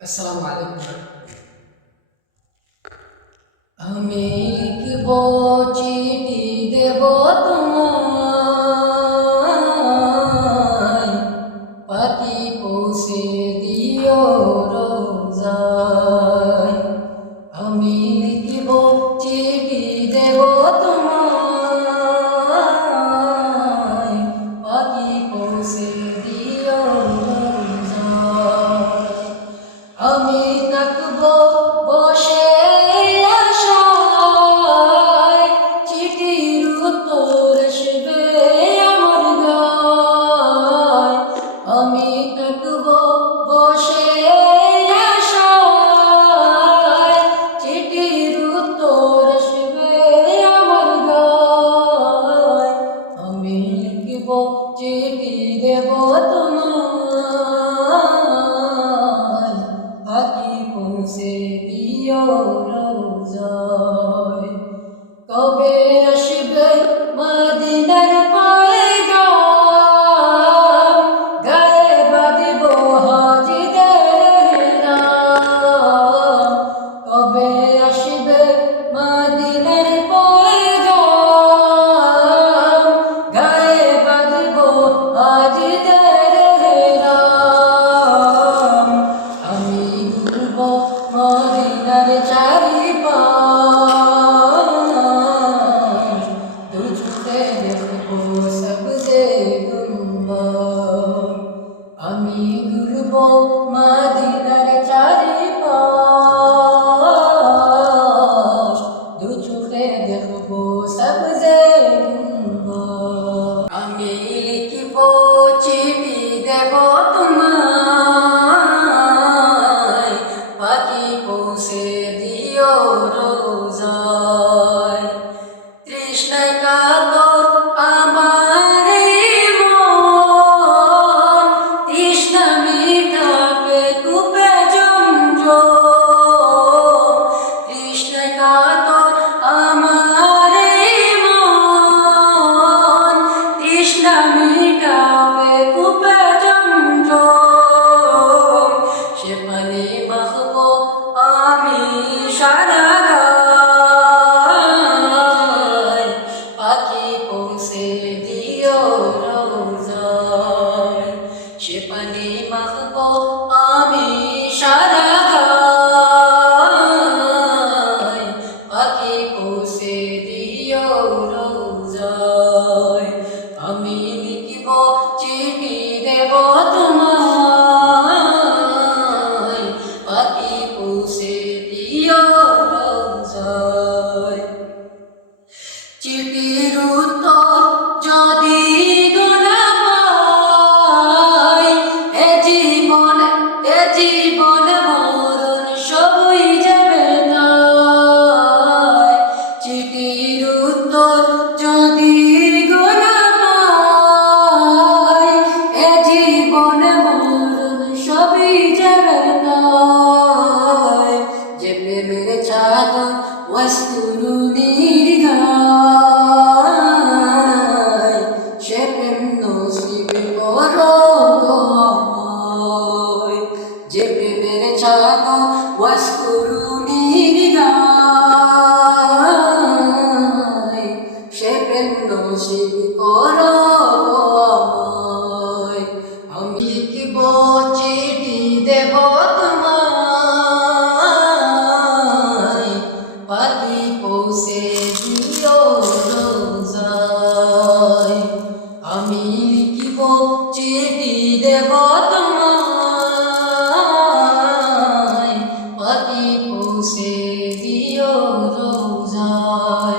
আসসালামু আলাইকুম। আমি লিখব চিঠি দেব তোমায়, পাখি পৌঁছে দিও রোজায়। আমি লিখব চিঠি দেব তোমায়, পাখি পৌঁছে দিও রোজায়। আমি থাকব বসে আশায়, চিঠির উত্তর আসবে আমার গায়। আমি থাকব বসে আশায়, চিঠির উত্তর আসবে আমার গায়। আমি লিখব চিঠি দেব তোমায়, পাখি পৌঁছে দিও রোজায়। কবে আসবে মদিনার পয়গাম, গায়ে বাঁধব হাজিদের নাম। কবে আসবে মদিনার পয়গাম, গায়ে বাঁধব হাজিদের নাম। আমি ঘুরব মদিনার চারিপাশ, দু চোখে দেখব সবজে গুম্বদ। আমি ঘুরব মদিনার চারিপাশ, দু চোখে দেখব সবজে গুম্বদ। আমি লিখব চিঠি দেব তোমায়, পাখি পৌঁছে দিও রোজায়। তৃষ্ণায় কাতর আমার মন, তৃষ্ণা মিটাবে কূপে জমজম। তৃষ্ণায় কাতর আমার মন, তৃষ্ণা মিটাবে কূপে জমজম। সে পানি মাখবো আমি সারা গায়, পাখি পৌঁছে দিও রোজায়। সে পানি মাখবো আমি সারা গায়, পাখি পৌঁছে দিও রোজায়। আমি লিখব চিঠি দেব তোমায়, পাখি পৌঁছে দিও রোজায়। চিঠির উত্তর যদি গোনা পাই, এ জীবন মরণ সবই যাবে তাই। চিঠির উত্তর যদি গোনা পাই, এ জীবন মরণ সবই যাবে তাই। যে প্রেমের চাদর ওয়াস্তুরু নির্গায়, সে প্রেম নসিব করো গো আমায়। যে প্রেমের চাদর ওয়াস্তুরু নির্গায়, সে প্রেম নসিব করো গো আমায়। আমি লিখব চিঠি দেব তোমায়, পাখি পৌঁছে দিও রোজায়। আমি লিখব চিঠি দেব তোমায়, পাখি পৌঁছে দিও রোজায়।